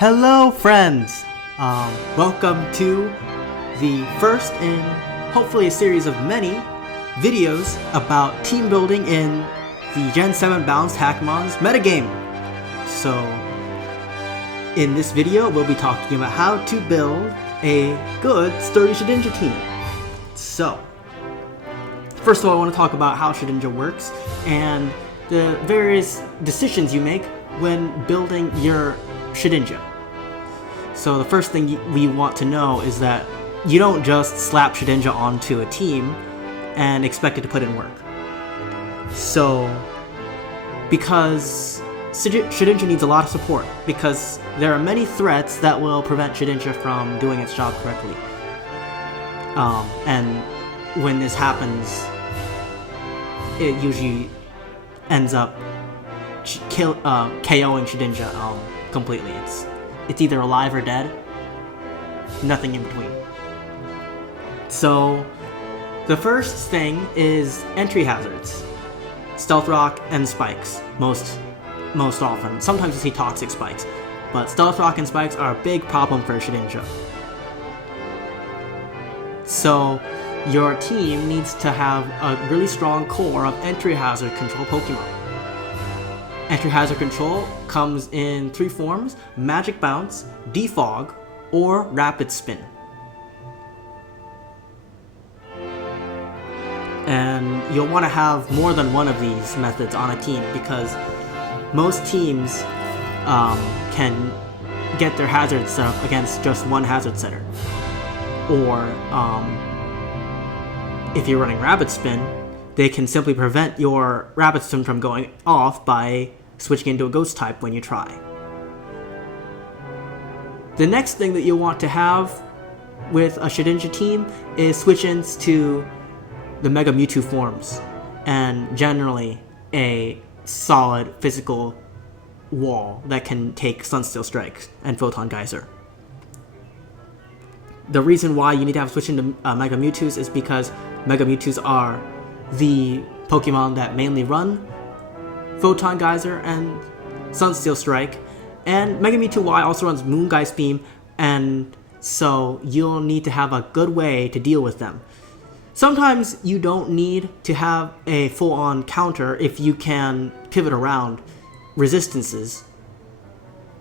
Hello friends! Welcome to the first in hopefully a series of many videos about team building in the Gen 7 Balanced Hackmons metagame. So in this video we'll be talking about how to build a good sturdy Shedinja team. So first of all I want to talk about how Shedinja works and the various decisions you make when building your Shedinja. So the first thing we want to know is that you don't just slap Shedinja onto a team and expect it to put in work. So, because Shedinja needs a lot of support, because there are many threats that will prevent Shedinja from doing its job correctly. And when this happens, it usually ends up KOing Shedinja completely. It's either alive or dead, nothing in between. So the first thing is entry hazards. Stealth rock and spikes, most often. Sometimes you see toxic spikes, but stealth rock and spikes are a big problem for Shedinja. So your team needs to have a really strong core of entry hazard control Pokemon. Entry hazard control comes in three forms: Magic Bounce, Defog, or Rapid Spin. And you'll want to have more than one of these methods on a team because most teams can get their hazards set up against just one hazard setter. Or if you're running Rapid Spin, they can simply prevent your Rapid Spin from going off by switching into a Ghost type when you try. The next thing that you'll want to have with a Shedinja team is switch-ins to the Mega Mewtwo forms, and generally a solid physical wall that can take Sunsteel Strike and Photon Geyser. The reason why you need to have switch into Mega Mewtwo's is because Mega Mewtwo's are the Pokemon that mainly run Photon Geyser and Sunsteel Strike, and Mega Mewtwo Y also runs Moongeist Beam, and so you'll need to have a good way to deal with them. Sometimes you don't need to have a full-on counter if you can pivot around resistances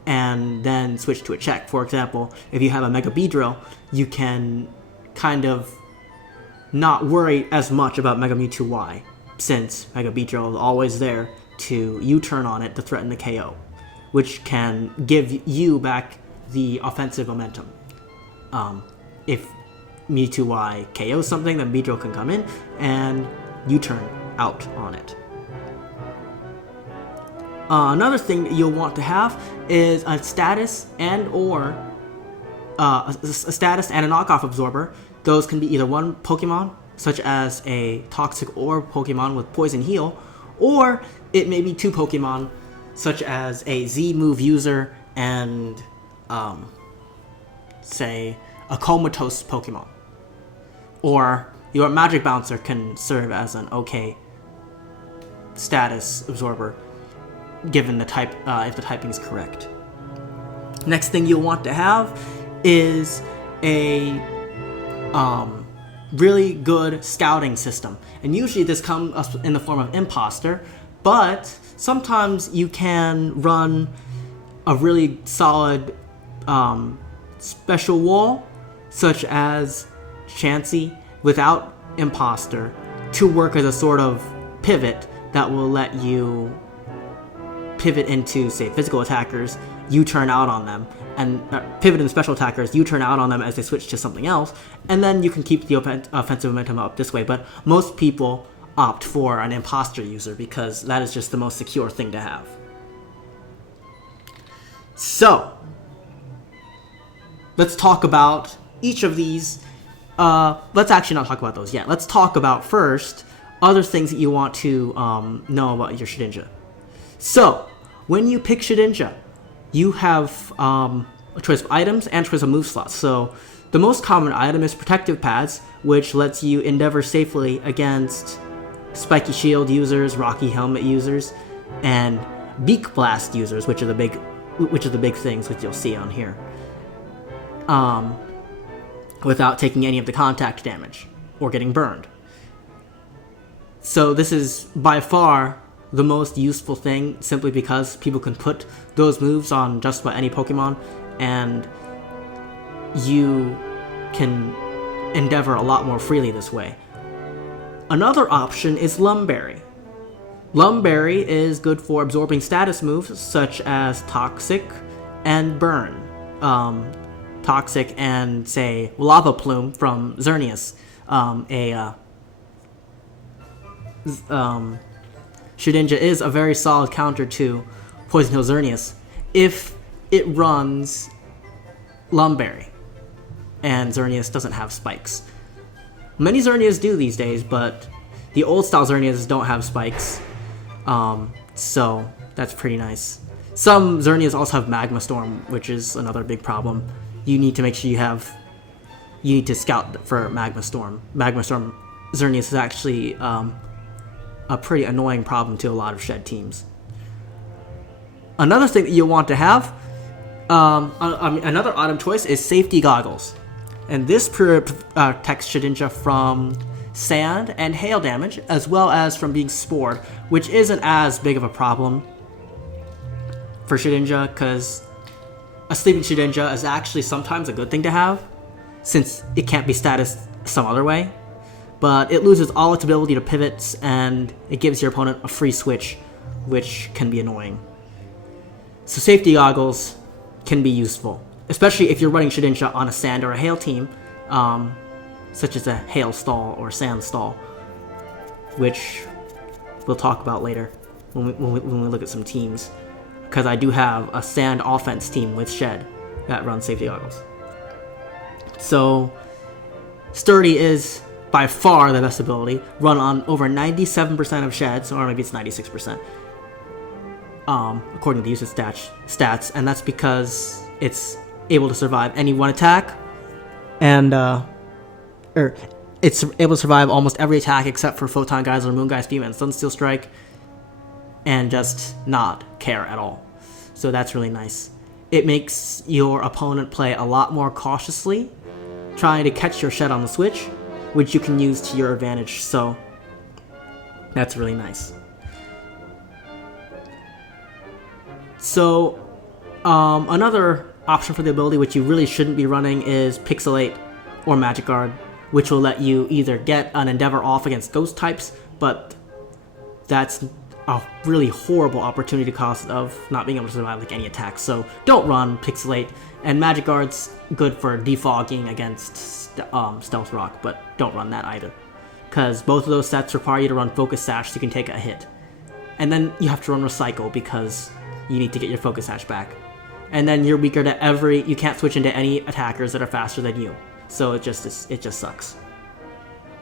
and then switch to a check. For example, if you have a Mega Beedrill, you can kind of not worry as much about Mega Mewtwo Y, since Mega Beedrill is always there to U-turn on it to threaten the KO, which can give you back the offensive momentum. If Mewtwo Y KOs something, then Beedrill can come in and U-turn out on it. Another thing that you'll want to have is a status and or a status and a knockoff absorber. Those can be either one Pokemon, such as a Toxic Orb Pokemon with Poison Heal, or it may be two Pokemon, such as a Z-move user and, say, a Comatose Pokemon. Or your Magic Bouncer can serve as an okay status absorber, given the type, if the typing is correct. Next thing you'll want to have is a really good scouting system, and usually this comes in the form of Imposter, but sometimes you can run a really solid special wall, such as Chansey, without Imposter, to work as a sort of pivot that will let you pivot into, say, physical attackers, you turn out on them, and pivot into special attackers, you turn out on them as they switch to something else, and then you can keep the offensive momentum up this way. But most people opt for an Imposter user because that is just the most secure thing to have. So let's talk about each of these. Let's actually not talk about those yet. Let's talk about first other things that you want to know about your Shedinja. So when you pick Shedinja, you have a choice of items and choice of move slots. So the most common item is Protective Pads, which lets you endeavor safely against Spiky Shield users, Rocky Helmet users, and Beak Blast users, which are the big which are the big things which you'll see on here, without taking any of the contact damage or getting burned. So this is by far the most useful thing, simply because people can put those moves on just about any Pokemon, and you can endeavor a lot more freely this way. Another option is Lumberry. Lumberry is good for absorbing status moves such as Toxic and Burn. Toxic and, say, Lava Plume from Xerneas. Shedinja is a very solid counter to Poison Hill Xerneas if it runs Lumberry and Xerneas doesn't have spikes. Many Xerneas do these days, but the old style Xerneas don't have spikes, so that's pretty nice. Some Xerneas also have Magma Storm, which is another big problem. You need to make sure you need to scout for Magma Storm. Magma Storm Xerneas is actually a pretty annoying problem to a lot of Shed teams. Another thing that you want to have, another item choice is Safety Goggles. And this protects Shedinja from sand and hail damage, as well as from being spored, which isn't as big of a problem for Shedinja, because a sleeping Shedinja is actually sometimes a good thing to have, since it can't be status some other way. But it loses all its ability to pivots, and it gives your opponent a free switch, which can be annoying. So Safety Goggles can be useful, especially if you're running Shedinja on a sand or a hail team, such as a hail stall or sand stall, which we'll talk about later when we look at some teams, because I do have a sand offense team with Shed that runs Safety Goggles. So Sturdy is by far the best ability, run on over 97% of Sheds, or maybe it's 96%, according to the usage stats, and that's because it's able to survive any one attack, and it's able to survive almost every attack except for Photon Geyser, Moongeist Beam, and Sunsteel Strike, and just not care at all. So that's really nice. It makes your opponent play a lot more cautiously, trying to catch your Shed on the switch, which you can use to your advantage, so that's really nice. So, another option for the ability which you really shouldn't be running is Pixelate or Magic Guard, which will let you either get an Endeavor off against Ghost types, but that's a really horrible opportunity cost of not being able to survive like any attack, so don't run Pixelate. And Magic Guard's good for defogging against Stealth Rock, but don't run that either, because both of those sets require you to run Focus Sash so you can take a hit. And then you have to run Recycle because you need to get your Focus Sash back. And then you're weaker to you can't switch into any attackers that are faster than you. So it just sucks.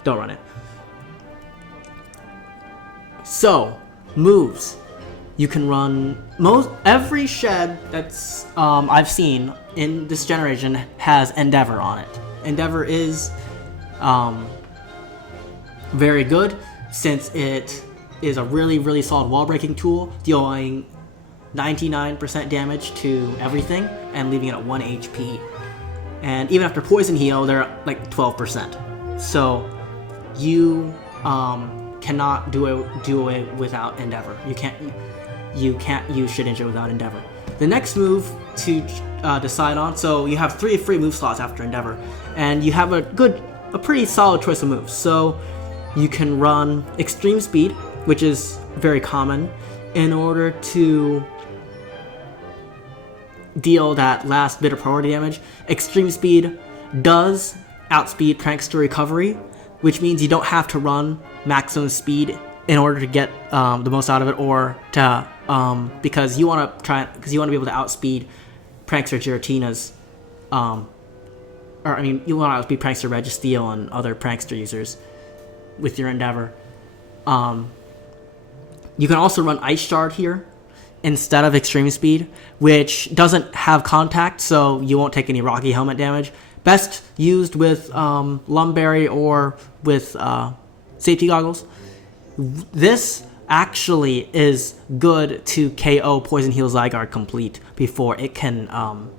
Don't run it. So, moves. You can run every Shed that's I've seen in this generation has Endeavor on it. Endeavor is very good, since it is a really, really solid wall-breaking tool, dealing 99% damage to everything and leaving it at 1 HP. And even after Poison Heal, they're like 12%. So you cannot do away without Endeavor. You can't use Shedinja without Endeavor. The next move to decide on, so you have 3 free move slots after Endeavor, and you have a pretty solid choice of moves. So you can run Extreme Speed, which is very common, in order to deal that last bit of priority damage. Extreme Speed does outspeed Prankster Recovery, which means you don't have to run maximum speed in order to get the most out of it, or to because you want to be able to outspeed Prankster Giratina's, you want to outspeed Prankster Registeel and other Prankster users with your Endeavor. You can also run Ice Shard here instead of Extreme Speed, which doesn't have contact, so you won't take any Rocky Helmet damage. Best used with Lumberry or with Safety Goggles. This actually is good to KO Poison Heal Zygarde complete before it can,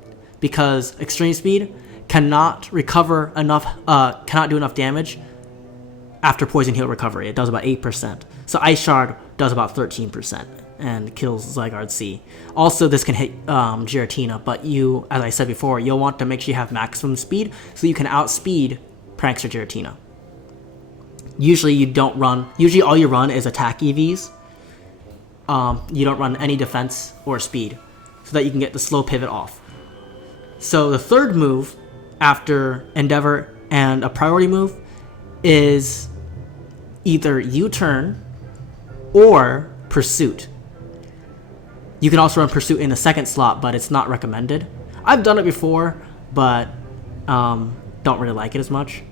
because Extreme Speed cannot recover enough, cannot do enough damage after Poison Heal recovery. It does about 8%. So Ice Shard does about 13% and kills Zygarde C. Also, this can hit Giratina, but you, as I said before, you'll want to make sure you have maximum speed so you can outspeed Prankster Giratina. Usually you don't run, usually all you run is attack EVs. You don't run any defense or speed so that you can get the slow pivot off. So the third move after Endeavor and a priority move is either U-turn or Pursuit. You can also run Pursuit in the second slot, but it's not recommended. I've done it before, but don't really like it as much.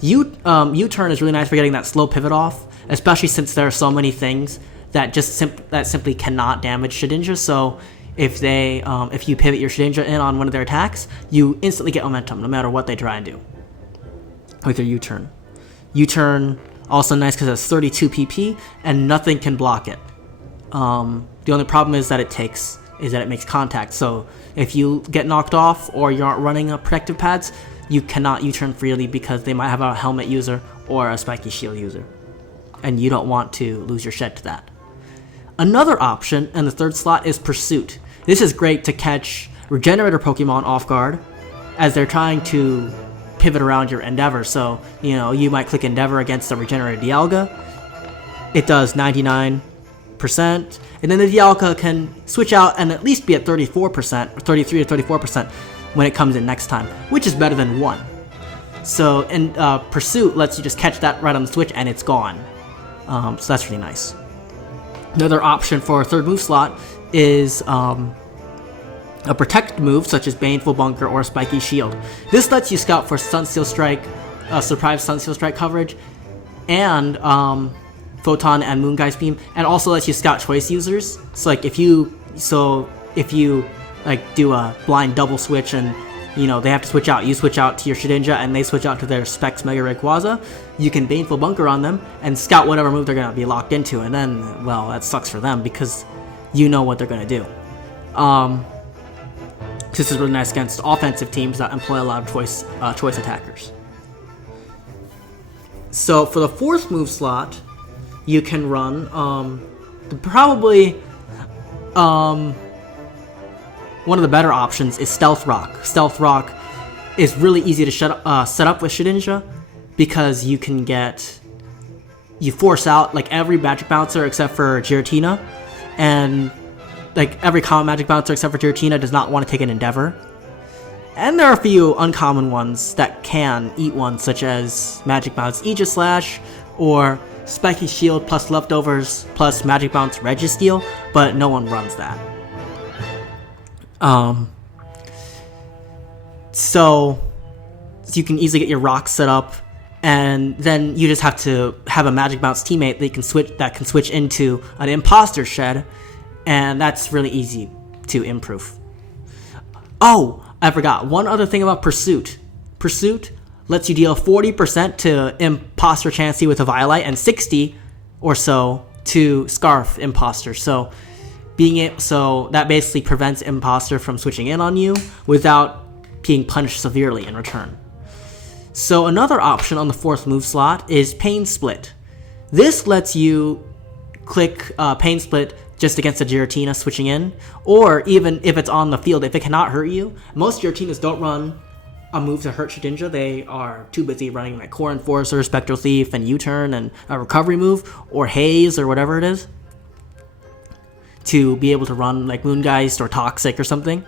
U-turn is really nice for getting that slow pivot off, especially since there are so many things that simply cannot damage Shedinja. So if you pivot your Shedinja in on one of their attacks, you instantly get momentum no matter what they try and do with your U-turn. U-turn also nice because it has 32 PP and nothing can block it. The only problem is that it makes contact. So if you get knocked off or you aren't running protective pads, you cannot U-turn freely because they might have a helmet user or a spiky shield user, and you don't want to lose your shed to that. Another option in the third slot is Pursuit. This is great to catch Regenerator Pokemon off guard as they're trying to pivot around your Endeavor. So, you might click Endeavor against the Regenerator Dialga. It does 99%, and then the Dialga can switch out and at least be at 34%, or 33 to 34% when it comes in next time, which is better than 1. So, and Pursuit lets you just catch that right on the switch and it's gone. So that's really nice. Another option for a third move slot is a protect move such as Baneful Bunker or Spiky Shield. This lets you scout for Sunsteel Strike, surprise Sunsteel Strike coverage, and Photon and Moongeist Beam, and also lets you scout choice users. So like if you like do a blind double switch and they have to switch out, you switch out to your Shedinja and they switch out to their Specs Mega Rayquaza, you can Baneful Bunker on them and scout whatever move they're going to be locked into, and then, well, that sucks for them because you know what they're going to do. This is really nice against offensive teams that employ a lot of choice attackers. So for the fourth move slot, you can run probably one of the better options is Stealth Rock. Stealth Rock is really easy to set up with Shedinja because you force out like every Magic Bouncer except for Giratina, and like every common Magic Bouncer except for Giratina does not want to take an Endeavor. And there are a few uncommon ones that can eat one, such as Magic Bounce Aegislash or Spiky Shield plus Leftovers plus Magic Bounce Registeel, but no one runs that. So you can easily get your rocks set up, and then you just have to have a Magic Bounce teammate that can switch into an Imposter Shed, and that's really easy to improve. Oh, I forgot one other thing about Pursuit. Pursuit lets you deal 40% to Imposter Chansey with a Violite and 60 or so to Scarf Imposter. So that basically prevents Imposter from switching in on you without being punished severely in return. So another option on the fourth move slot is Pain Split. This lets you click Pain Split just against a Giratina switching in, or even if it's on the field, if it cannot hurt you. Most Giratinas don't run a move to hurt Shedinja. They are too busy running like Core Enforcer, Spectral Thief, and U-turn, and a recovery move, or Haze, or whatever it is, to be able to run like Moongeist or Toxic or something.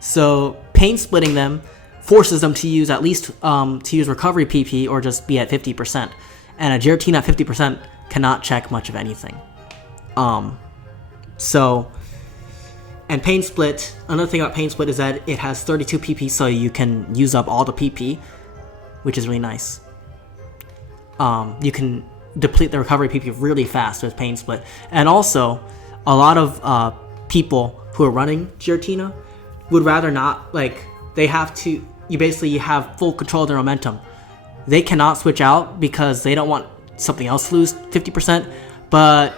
So Pain Splitting them forces them to use at least recovery PP or just be at 50%. And a Giratina at 50% cannot check much of anything. And Pain Split, another thing about Pain Split is that it has 32 PP, so you can use up all the PP, which is really nice. You can deplete the recovery PP really fast with Pain Split. And also, a lot of people who are running Giratina would rather not, like, you have full control of their momentum. They cannot switch out because they don't want something else to lose 50%, but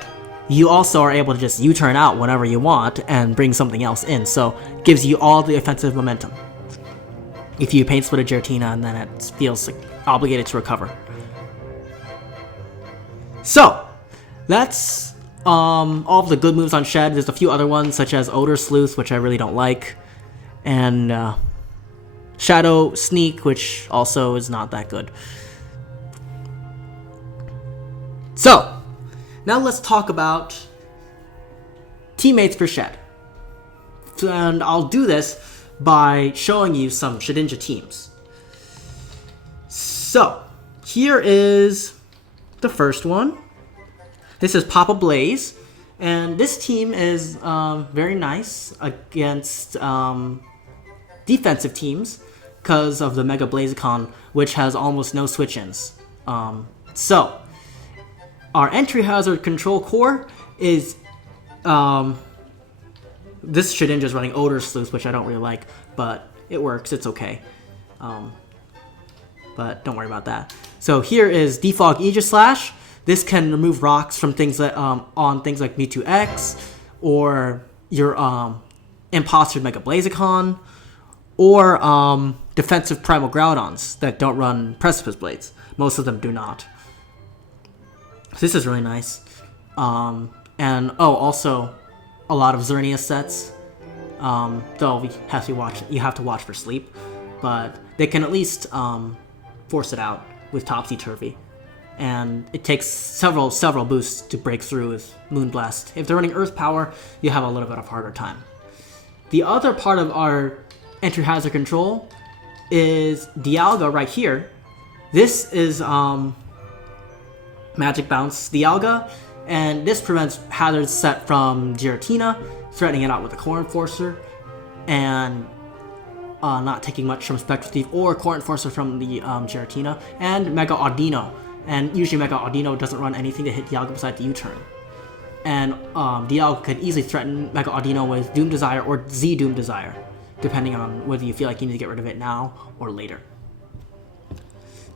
you also are able to just U-turn out whenever you want and bring something else in. So it gives you all the offensive momentum. If you paint split a Giratina, and then it feels like obligated to recover. So that's all of the good moves on Shed. There's a few other ones such as Odor Sleuth, which I really don't like, and Shadow Sneak, which also is not that good. So now let's talk about teammates for Shed. And I'll do this by showing you some Shedinja teams. So here is the first one. This is Papa Blaze, and this team is very nice against defensive teams because of the Mega Blaziken, which has almost no switch-ins. So our entry hazard control core is this Shedinja is running Odor Sleuth, which I don't really like, but it works. It's okay. But don't worry about that. So here is Defog Aegislash. This can remove rocks from things that on things like Mewtwo X, or your Imposter Mega Blaziken, or defensive Primal Groudons that don't run Precipice Blades. Most of them do not. So this is really nice. And also a lot of Xerneas sets. Though you have to watch for sleep, but they can at least force it out with Topsy Turvy. And it takes several boosts to break through with Moonblast. If they're running Earth Power, you have a little bit of harder time. The other part of our entry hazard control is Dialga right here. This is Magic Bounce Dialga, and this prevents hazards set from Giratina, threatening it out with a Core Enforcer, and not taking much from Spectral Thief or Core Enforcer from the Giratina, and Mega Audino. And usually Mega Audino doesn't run anything to hit Dialga besides the U-turn. And Dialga could easily threaten Mega Audino with Doom Desire or Z Doom Desire, depending on whether you feel like you need to get rid of it now or later.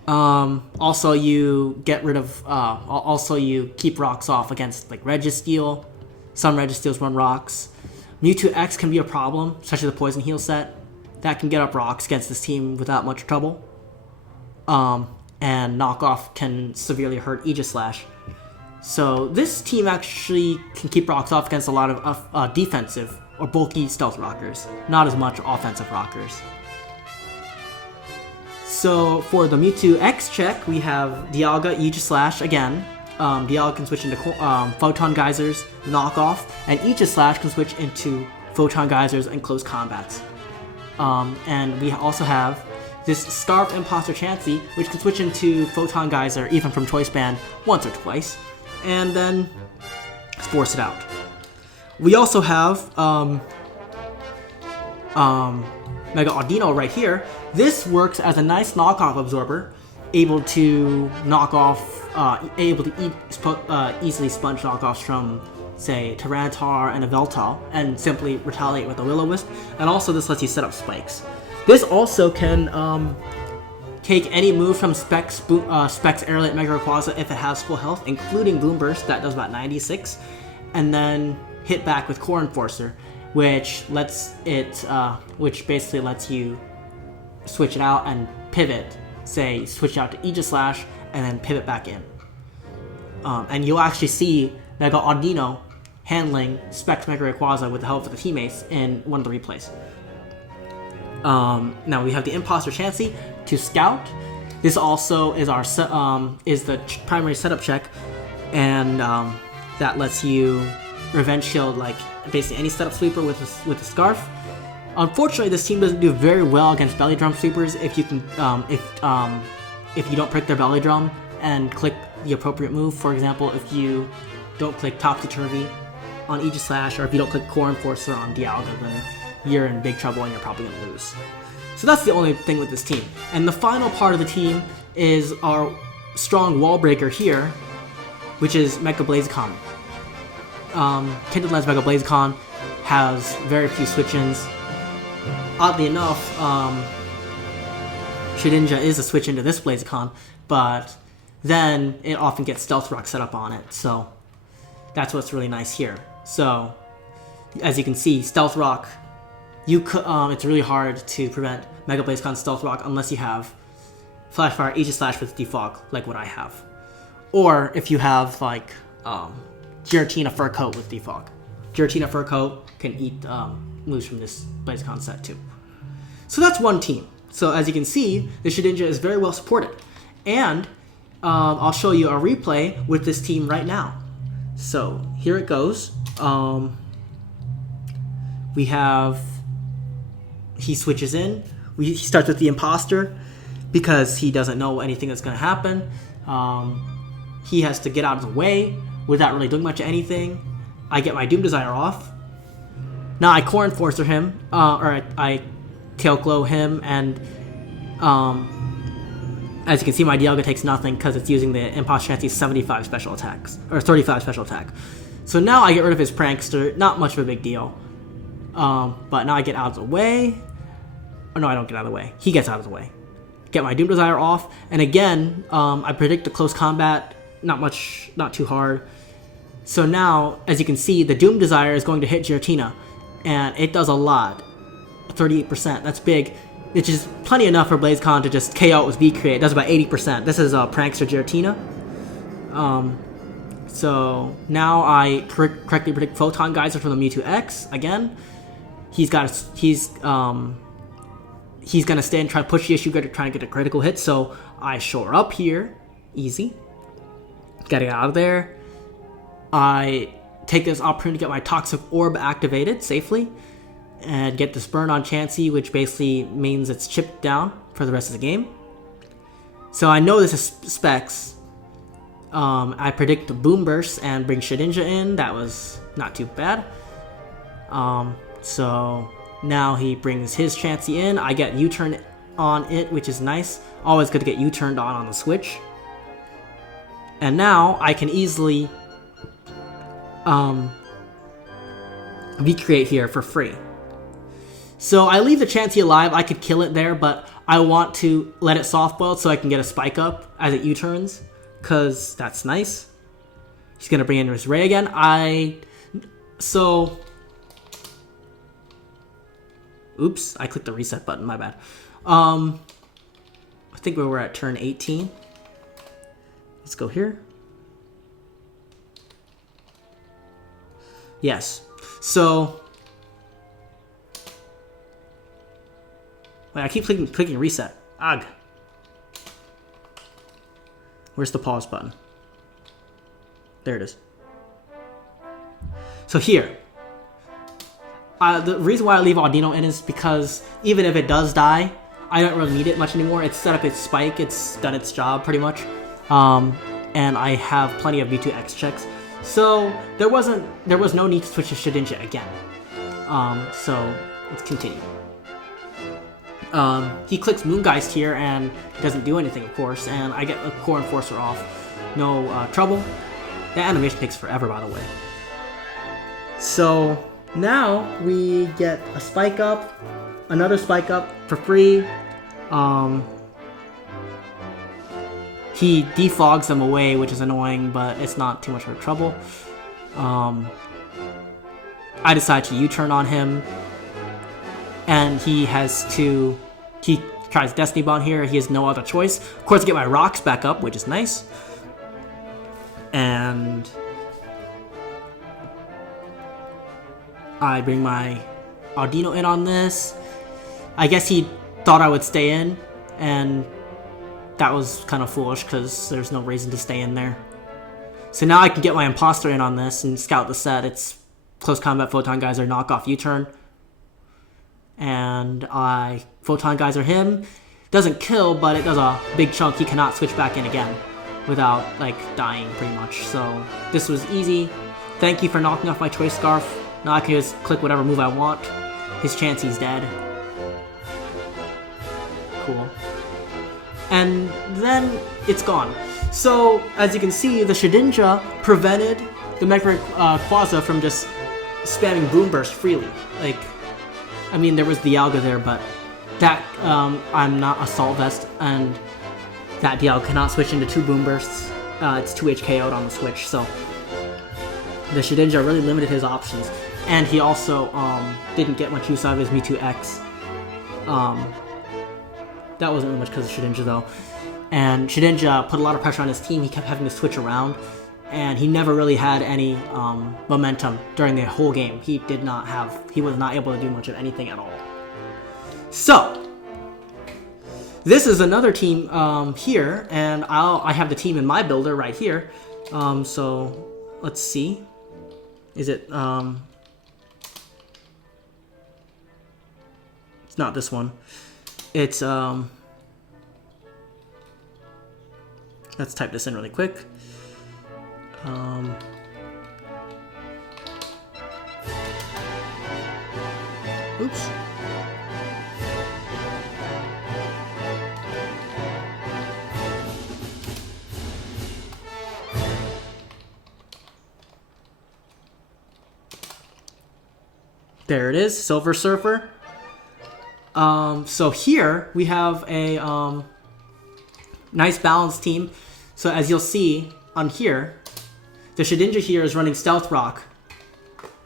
Also, you get rid of. Also, you keep rocks off against like Registeel. Some Registeels run rocks. Mewtwo X can be a problem, especially the Poison Heal set. That can get up rocks against this team without much trouble. And Knockoff can severely hurt Aegislash. So this team actually can keep rocks off against a lot of defensive or bulky stealth rockers, not as much offensive rockers. So for the Mewtwo X check, we have Dialga, Aegislash again. Dialga can switch into Photon Geysers, Knockoff, and Aegislash can switch into Photon Geysers and Close Combats. And we also have this Scarf Imposter Chansey, which can switch into Photon Geyser even from Choice Band once or twice, and then force it out. We also have Mega Audino right here. This works as a nice knockoff absorber, able to knock off, easily sponge knockoffs from, say, Tyranitar and a Veltal, and simply retaliate with a Will-O-Wisp. And also this lets you set up spikes. This also can take any move from Specs Airlight Mega Rayquaza if it has full health, including Boom Burst, that does about 96, and then hit back with Core Enforcer, which basically lets you switch it out and pivot, say switch out to Aegislash and then pivot back in. And you'll actually see Mega Audino handling Specs Mega Rayquaza with the help of the teammates in one of the replays. Now we have the Imposter Chansey to scout. This also is our the primary setup check, and that lets you Revenge Shield like basically any setup sweeper with a Scarf. Unfortunately, this team doesn't do very well against Belly Drum sweepers if you can if you don't prick their Belly Drum and click the appropriate move. For example, if you don't click Topsy Turvy on Aegislash, or if you don't click Core Enforcer on Dialga, then you're in big trouble and you're probably going to lose. So that's the only thing with this team. And the final part of the team is our strong wall breaker here, which is Mega Blaziken. Kindred Lens Mega Blaziken has very few switch-ins. Oddly enough, Shedinja is a switch into this Blaziken, but then it often gets Stealth Rock set up on it, so that's what's really nice here. So, as you can see, Stealth Rock, you could, it's really hard to prevent Mega BlazeCon Stealth Rock unless you have Flash Fire, Aegis Slash with Defog, like what I have. Or if you have, like, Giratina Fur Coat with Defog. Giratina Fur Coat can eat moves from this BlazeCon set too. So that's one team. So as you can see, the Shedinja is very well supported. And I'll show you a replay with this team right now. So here it goes. We have, he switches in. He starts with the Imposter because he doesn't know anything that's going to happen. He has to get out of the way without really doing much of anything. I get my Doom Desire off. Now I Core Enforcer him, or I Tail Glow him, and as you can see, my Dialga takes nothing because it's using the Imposter Chancy's 75 special attacks, or 35 special attack. So now I get rid of his Prankster, not much of a big deal. But now I get out of the way. Oh no, I don't get out of the way. He gets out of the way. Get my Doom Desire off, and again, I predict the close combat, not too hard. So now, as you can see, the Doom Desire is going to hit Giratina, and it does a lot. 38%, that's big. It's just plenty enough for BlazeCon to just KO it with V-Create. It does about 80%. This is Prankster Giratina. So now I correctly predict Photon Geyser from the Mewtwo X again. He's gonna stay and try to push the issue, trying to get a critical hit. So I shore up here, easy. Gotta get out of there. I take this opportunity to get my Toxic Orb activated safely and get this burn on Chansey, which basically means it's chipped down for the rest of the game. So I know this is specs. I predict the Boom Burst and bring Shedinja in. That was not too bad. So now he brings his Chansey in. I get U-turn on it, which is nice. Always good to get U-turned on the Switch. And now I can easily V-Create here for free. So I leave the Chansey alive. I could kill it there, but I want to let it soft boil so I can get a Spike Up as it U-turns, because that's nice. He's going to bring in his Ray again. Oops, I clicked the reset button, my bad. I think we were at turn 18. Let's go here. Yes. So, wait, I keep clicking reset. Ugh. Where's the pause button? There it is. So here. The reason why I leave Audino in is because even if it does die, I don't really need it much anymore. It's set up its spike, it's done its job pretty much. And I have plenty of V2X checks. So there was no need to switch to Shedinja again. So let's continue. He clicks Moongeist here and doesn't do anything, of course, and I get a Core Enforcer off. No trouble. That animation takes forever, by the way. So now we get a Spike Up, another Spike Up for free. He defogs them away, which is annoying, but it's not too much of a trouble. I decide to U-turn on him, and he tries Destiny Bond here. He has no other choice. Of course, I get my rocks back up, which is nice. And I bring my Audino in on this. I guess he thought I would stay in, and that was kind of foolish because there's no reason to stay in there. So now I can get my Imposter in on this and scout the set. It's Close Combat, Photon Geyser, Knockoff, U-turn. And I Photon Geyser him. Doesn't kill, but it does a big chunk. He cannot switch back in again without, like, dying pretty much. So this was easy. Thank you for knocking off my Choice Scarf. Now I can just click whatever move I want. His Chansey's dead. Cool. And then it's gone. So, as you can see, the Shedinja prevented the Mega Quasar from just spamming Boom Burst freely. Like, I mean, there was Dialga there, but that, I'm not Assault Vest, and that Dialga cannot switch into 2 Boom Bursts. It's 2 HKO'd on the Switch, so the Shedinja really limited his options, and he also didn't get much use out of his Mewtwo X. That wasn't really much because of Shedinja though. And Shedinja put a lot of pressure on his team. He kept having to switch around, and he never really had any momentum during the whole game. He was not able to do much of anything at all. So, this is another team here, and I have the team in my builder right here. So, let's see. Is it, it's not this one. It's, let's type this in really quick. Oops. There it is, Silver Surfer. So here we have a nice balanced team. So as you'll see on here, the Shedinja here is running Stealth Rock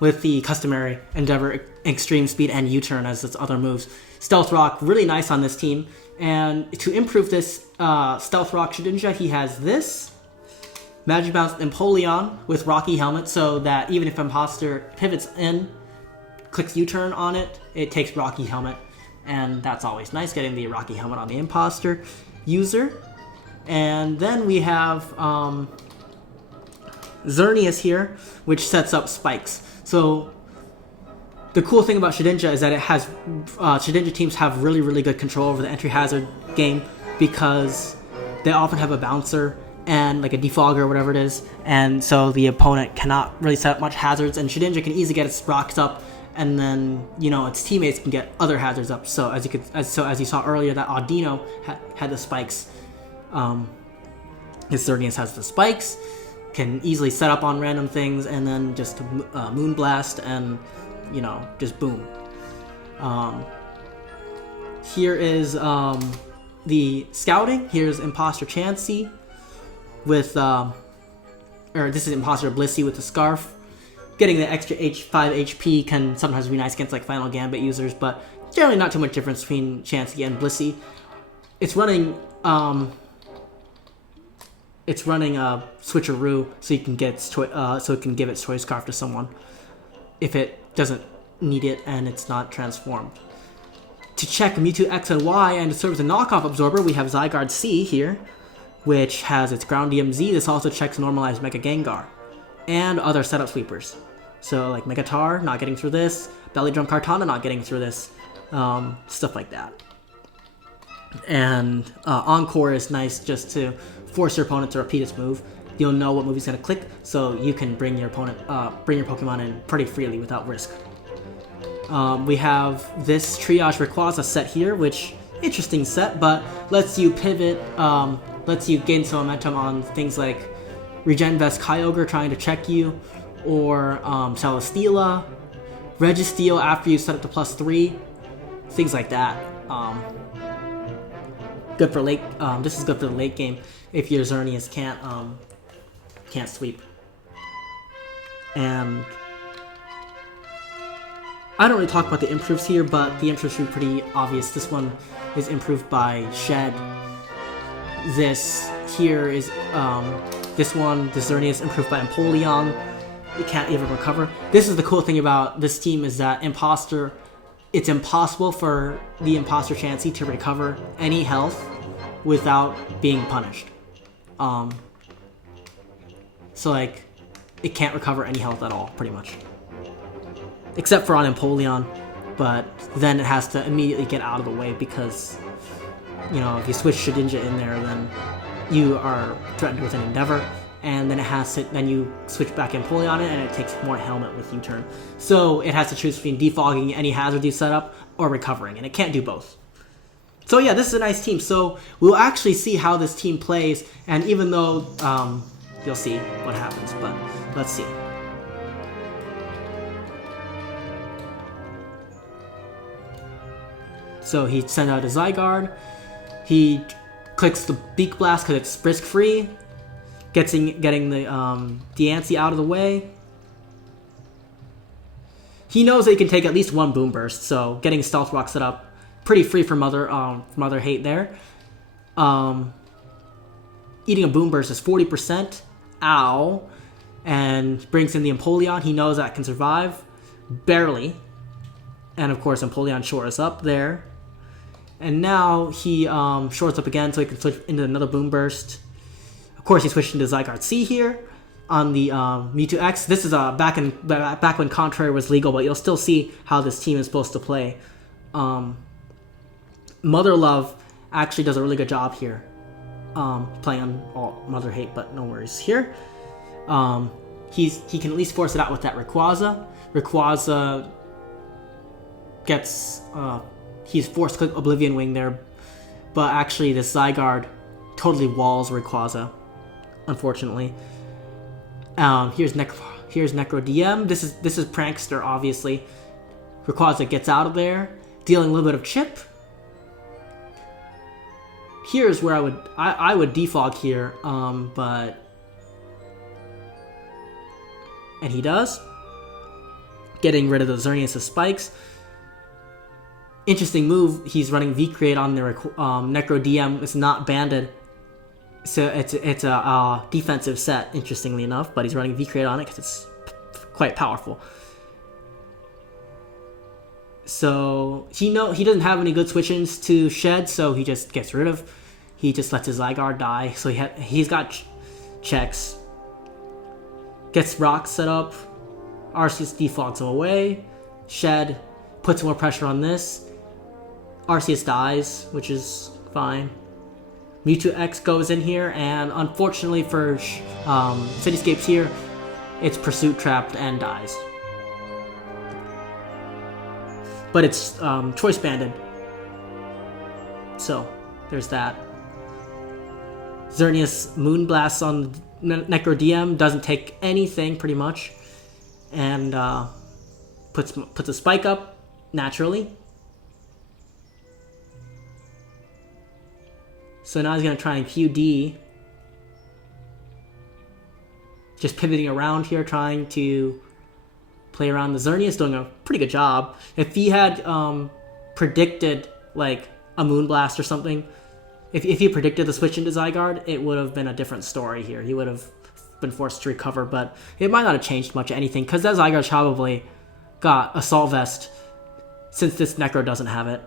with the customary Endeavor, Extreme Speed, and U-Turn as its other moves. Stealth Rock, really nice on this team. And to improve this Stealth Rock Shedinja, he has this Magic Bounce Empoleon with Rocky Helmet, so that even if Imposter pivots in, clicks U-Turn on it, it takes Rocky Helmet. And that's always nice, getting the Rocky Helmet on the Imposter user. And then we have Xerneas here, which sets up spikes. So the cool thing about Shedinja is that it has Shedinja teams have really, really good control over the entry hazard game, because they often have a bouncer and like a defogger or whatever it is, and so the opponent cannot really set up much hazards, and Shedinja can easily get its rocks up, and then its teammates can get other hazards up. So as you saw earlier, that Audino had the spikes. His Xerneas has the spikes, can easily set up on random things, and then just Moonblast and just boom. Here is the scouting. Here's Imposter Chansey with this is Imposter Blissey with the scarf. Getting the extra 5 HP can sometimes be nice against like Final Gambit users, but generally not too much difference between Chansey and Blissey. It's running a switcheroo, so you can get so it can give its choice scarf to someone if it doesn't need it and it's not transformed. To check Mewtwo X and Y and to serve as a knockoff absorber, we have Zygarde C here, which has its Ground DMZ. This also checks normalized Mega Gengar and other setup sweepers. So like Megatar, not getting through this. Belly Drum Kartana, not getting through this. Stuff like that. And Encore is nice just to force your opponent to repeat its move. You'll know what move he's going to click, so you can bring your Pokemon in pretty freely without risk. We have this Triage Rayquaza set here, which interesting set, but lets you pivot, lets you gain some momentum on things like Regen Vest Kyogre trying to check you, or Celesteela, Registeel after you set up to +3, things like that. Good for late. This is good for the late game if your Xerneas can't sweep. And I don't really talk about the improves here, but the improves are pretty obvious. This one is improved by Shed. This here is this Xerneas improved by Empoleon. It can't even recover. This is the cool thing about this team, is that it's impossible for the Imposter Chansey to recover any health without being punished. So like, it can't recover any health at all, pretty much. Except for on Empoleon, but then it has to immediately get out of the way because, if you switch Shedinja in there, then you are threatened with an Endeavor, and then then you switch back Empoleon on it, and it takes more Helmet with U-Turn. So it has to choose between defogging any hazard you set up or recovering, and it can't do both. So yeah, this is a nice team. So we'll actually see how this team plays, and even though you'll see what happens, but let's see. So he sent out a Zygarde. He clicks the Beak Blast because it's risk free. Getting the Diancie out of the way. he knows that he can take at least one boom burst, so getting Stealth Rock set up pretty free for Mother Hate there. Eating a boom burst is 40%. Ow. And brings in the Empoleon. He knows that can survive. Barely. And of course, Empoleon shores up there. And now he shorts up again so he can switch into another boom burst. Of course, he switched into Zygarde C here on the Mewtwo X. This is back when Contrary was legal, but you'll still see how this team is supposed to play. Mother Love actually does a really good job here. Playing on Mother Hate, but no worries here. He can at least force it out with that Rayquaza. Rayquaza gets he's forced to click Oblivion Wing there, but actually this Zygarde totally walls Rayquaza, unfortunately. Here's Necro DM. This is Prankster, obviously. Rayquaza gets out of there, dealing a little bit of chip. Here's where I would defog here, but and he does, getting rid of the Xerneas' spikes. Interesting move. He's running V-Create on the Necro DM. It's not banded, so it's a defensive set. Interestingly enough, but he's running V-Create on it because it's quite powerful. So he doesn't have any good switch-ins to Shed, so he just gets rid of. He just lets his Zygarde die. So he's got checks. Gets rocks set up. Arceus defaults him away. Shed puts more pressure on this. Arceus dies, which is fine. Mewtwo X goes in here, and unfortunately for Cityscapes here, it's Pursuit trapped and dies. But it's choice banded. So, there's that. Xerneas Moonblasts on Necro DM, doesn't take anything pretty much. And puts a spike up, naturally. So now he's going to try and QD. Just pivoting around here, trying to play around. The Xerneas doing a pretty good job. If he had predicted like a Moonblast or something, if he predicted the switch into Zygarde, it would have been a different story here. He would have been forced to recover, but it might not have changed much of anything because that Zygarde probably got Assault Vest since this Necro doesn't have it.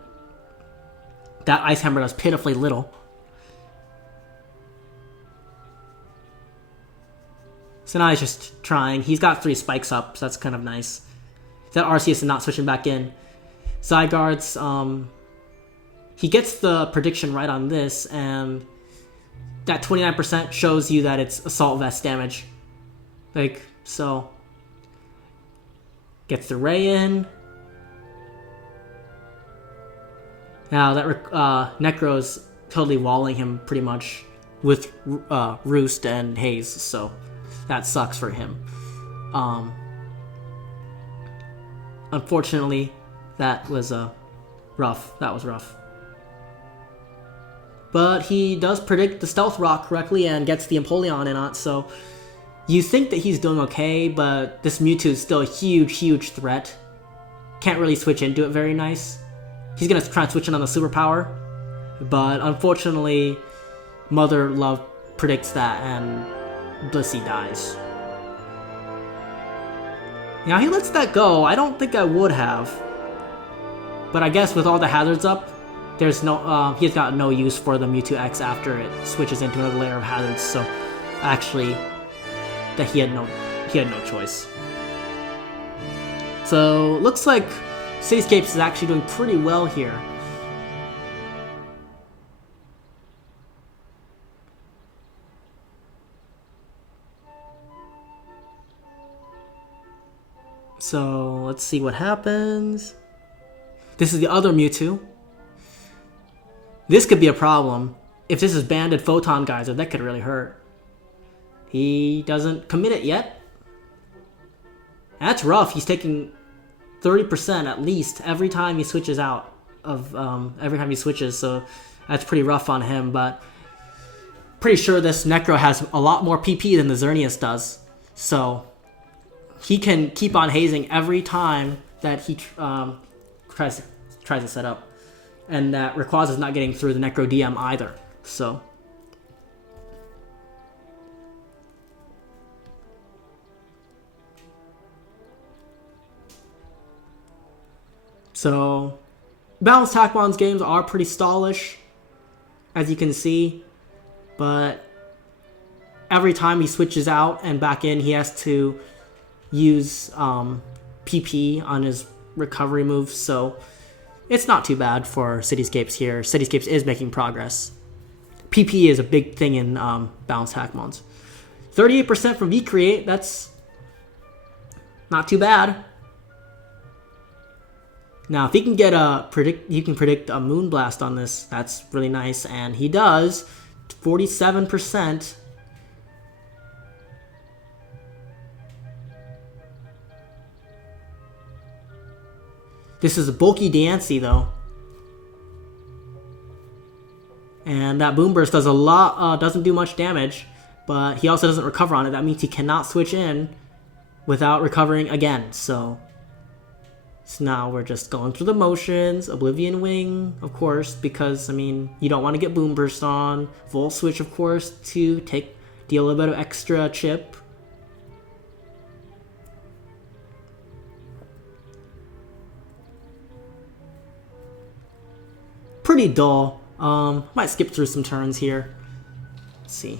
That Ice Hammer does pitifully little. So now he's just trying. He's got 3 spikes up, so that's kind of nice. That Arceus is not switching back in. Zygarde's, he gets the prediction right on this, and that 29% shows you that it's Assault Vest damage. Like, so. Gets the Ray in. Now that Necro's totally walling him pretty much with Roost and Haze, so that sucks for him. Unfortunately, that was rough. That was rough. But he does predict the Stealth Rock correctly and gets the Empoleon in on it, so you think that he's doing okay, but this Mewtwo is still a huge, huge threat. Can't really switch into it very nice. He's going to try and switch in on the Superpower, but unfortunately, Mother Love predicts that, and Blissey dies. Now, he lets that go. I don't think I would have. But I guess with all the hazards up, there's no he's got no use for the Mewtwo X after it switches into another layer of hazards, so actually that he had no choice. So looks like Cityscapes is actually doing pretty well here. So let's see what happens. This is the other Mewtwo. This could be a problem. If this is banded Photon Geyser, that could really hurt. He doesn't commit it yet. That's rough. He's taking 30% at least every time he switches out of every time he switches, so that's pretty rough on him, but pretty sure this Necro has a lot more PP than the Xerneas does. So he can keep on hazing every time that he tries to set up, and that Rayquaza is not getting through the Necro DM either. So Balanced Hackmons games are pretty stallish, as you can see, but every time he switches out and back in, he has to use PP on his recovery moves, so it's not too bad for Cityscapes here. Cityscapes is making progress. PP is a big thing in Balanced Hackmons. 38% from V-Create, that's not too bad. Now, if he can get you can predict a Moonblast on this, that's really nice, and he does. 47%. This is a bulky Diancie, though. And that Boom Burst does doesn't do much damage, but he also doesn't recover on it. That means he cannot switch in without recovering again. So now we're just going through the motions. Oblivion Wing, of course, because, I mean, you don't want to get Boom Burst on. Volt Switch, of course, to deal a little bit of extra chip. Pretty dull. Might skip through some turns here. Let's see.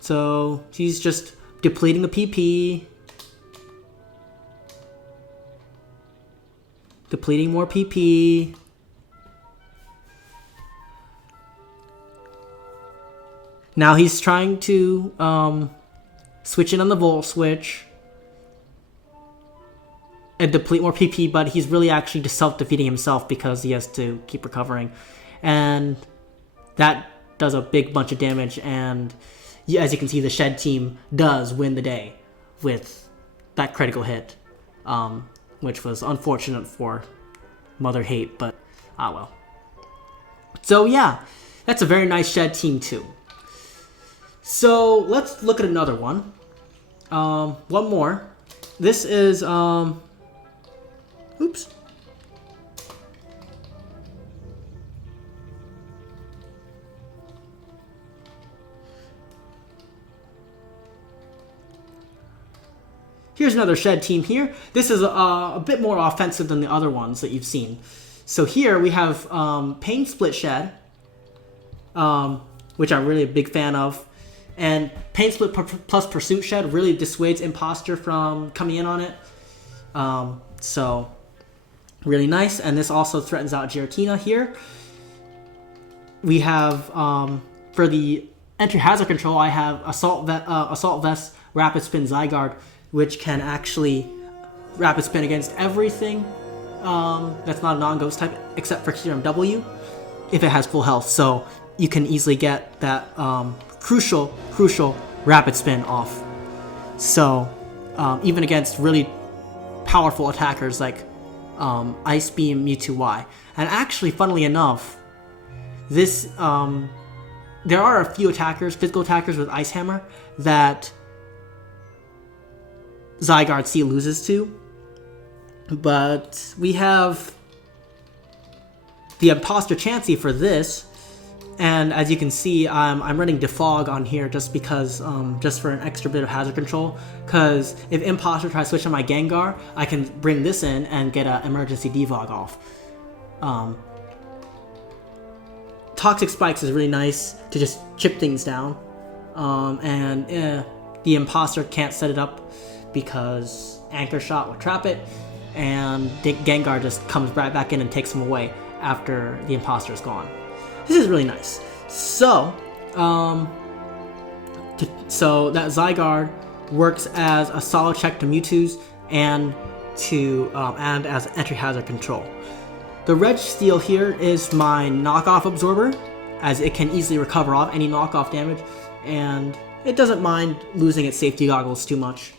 So he's just depleting the PP. Depleting more PP. Now he's trying to switch in on the Volt Switch and deplete more PP, but he's really actually just self-defeating himself because he has to keep recovering. And that does a big bunch of damage, and as you can see, the Shed team does win the day with that critical hit, which was unfortunate for Mother Hate, but ah well. So yeah, that's a very nice Shed team too. So let's look at another one. One more. This is oops. Here's another Shed team here. This is a bit more offensive than the other ones that you've seen. So here we have Pain Split Shed, which I'm really a big fan of. And Pain Split plus Pursuit Shed really dissuades Imposter from coming in on it. So, really nice. And this also threatens out Giratina here. We have, for the entry hazard control, I have Assault Vest, Rapid Spin Zygarde, which can actually Rapid Spin against everything that's not a non-ghost type, except for Kyurem W, if it has full health. So you can easily get that crucial Rapid Spin off. So even against really powerful attackers like Ice Beam, Mewtwo Y. And actually, funnily enough, this there are a few physical attackers with Ice Hammer that Zygarde C loses to, but we have the Imposter Chansey for this, and as you can see, I'm running Defog on here just because, just for an extra bit of hazard control, because if Imposter tries to switch on my Gengar, I can bring this in and get an emergency Defog off. Toxic Spikes is really nice to just chip things down, and the Imposter can't set it up because Anchor Shot will trap it, and Gengar just comes right back in and takes him away after the Imposter is gone. This is really nice. So, so that Zygarde works as a solid check to Mewtwo's and as entry hazard control. The Reg Steel here is my knockoff absorber, as it can easily recover off any knockoff damage, and it doesn't mind losing its safety goggles too much.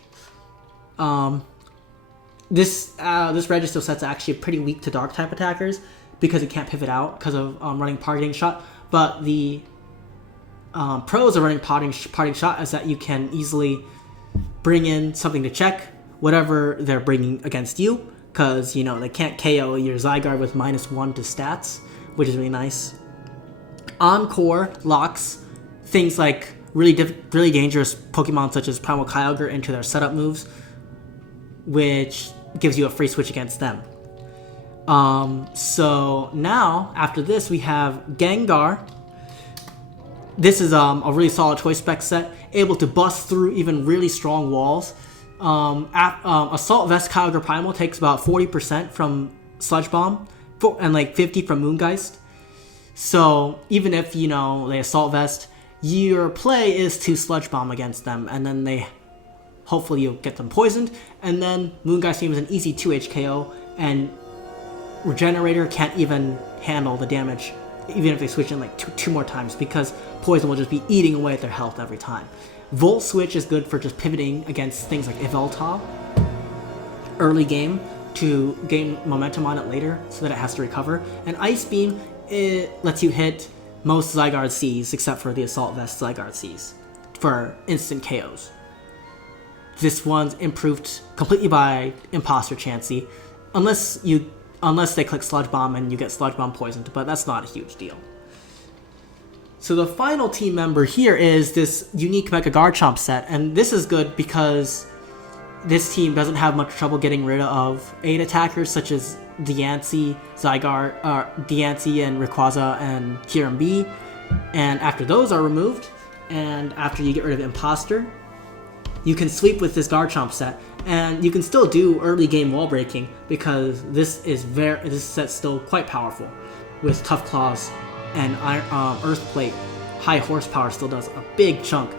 this Registeel set's actually pretty weak to dark type attackers because it can't pivot out because of running parting shot. But the pros of running parting shot is that you can easily bring in something to check whatever they're bringing against you, because they can't KO your Zygarde with -1 to stats, which is really nice. Encore locks things like really dangerous Pokemon such as Primal Kyogre into their setup moves, which gives you a free switch against them. So now, after this, we have Gengar. This is a really solid choice spec set, able to bust through even really strong walls. Assault Vest Kyogre Primal takes about 40% from Sludge Bomb, and like 50 from Moongeist. So even if, they Assault Vest, your play is to Sludge Bomb against them, and then hopefully you'll get them poisoned, and then Moongeist seems an easy 2H KO, and Regenerator can't even handle the damage, even if they switch in like two more times, because Poison will just be eating away at their health every time. Volt Switch is good for just pivoting against things like Yveltal early game to gain momentum on it later so that it has to recover. And Ice Beam, it lets you hit most Zygarde Cs except for the Assault Vest Zygarde Cs for instant KOs. This one's improved completely by Imposter Chansey, unless they click Sludge Bomb and you get Sludge Bomb poisoned, but that's not a huge deal. So the final team member here is this unique Mega Garchomp set, and this is good because this team doesn't have much trouble getting rid of 8 attackers such as Diancie, Diancie and Rayquaza and Kyurem B, and after those are removed, and after you get rid of Imposter, you can sweep with this Garchomp set, and you can still do early game wall breaking because this set's still quite powerful with Tough Claws and Earth Plate. High horsepower still does a big chunk,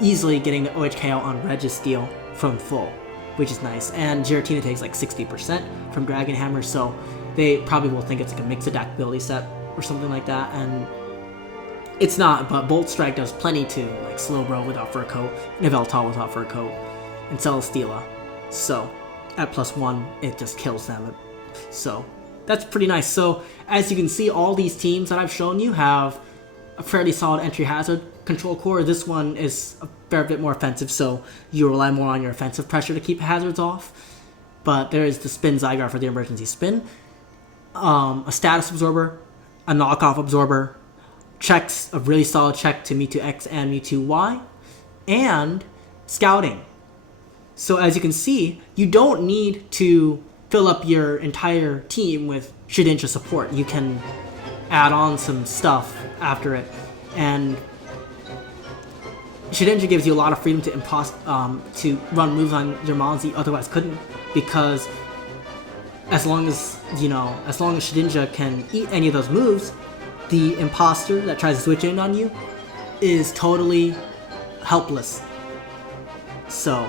easily getting the OHKO on Registeel from full, which is nice. And Giratina takes like 60% from Dragon Hammer, so they probably will think it's like a mixed adaptability set or something like that, and it's not, but Bolt Strike does plenty to like Slowbro without Fur Coat, Yveltal without Fur Coat, and Celesteela. So at +1, it just kills them. So that's pretty nice. So as you can see, all these teams that I've shown you have a fairly solid entry hazard control core. This one is a fair bit more offensive, so you rely more on your offensive pressure to keep hazards off. But there is the Spin Zygarde for the emergency spin, a status absorber, a knockoff absorber, checks, a really solid check to Mewtwo X and Mewtwo Y, and scouting. So as you can see, you don't need to fill up your entire team with Shedinja support. You can add on some stuff after it, and Shedinja gives you a lot of freedom to run moves on your mons you otherwise couldn't, because as long as Shedinja can eat any of those moves, the imposter that tries to switch in on you is totally helpless. So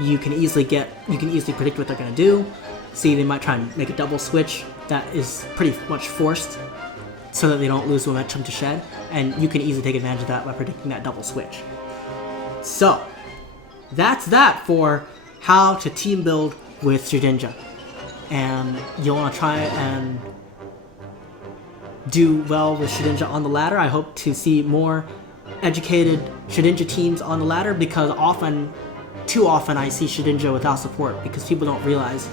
you can easily predict what they're gonna do. See, they might try and make a double switch that is pretty much forced so that they don't lose momentum to Shed, and you can easily take advantage of that by predicting that double switch. So that's that for how to team build with Shedinja, and you'll want to try and do well with Shedinja on the ladder. I hope to see more educated Shedinja teams on the ladder, because too often I see Shedinja without support, because people don't realize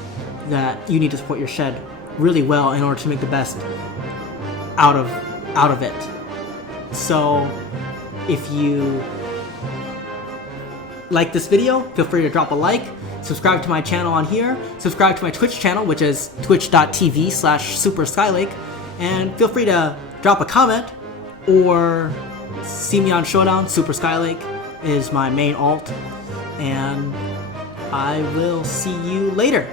that you need to support your Shed really well in order to make the best out of it. So if you like this video, feel free to drop a like, subscribe to my channel on here, subscribe to my Twitch channel, which is twitch.tv/SuperSkylake, and feel free to drop a comment or see me on Showdown. SuperSkylake is my main alt, and I will see you later.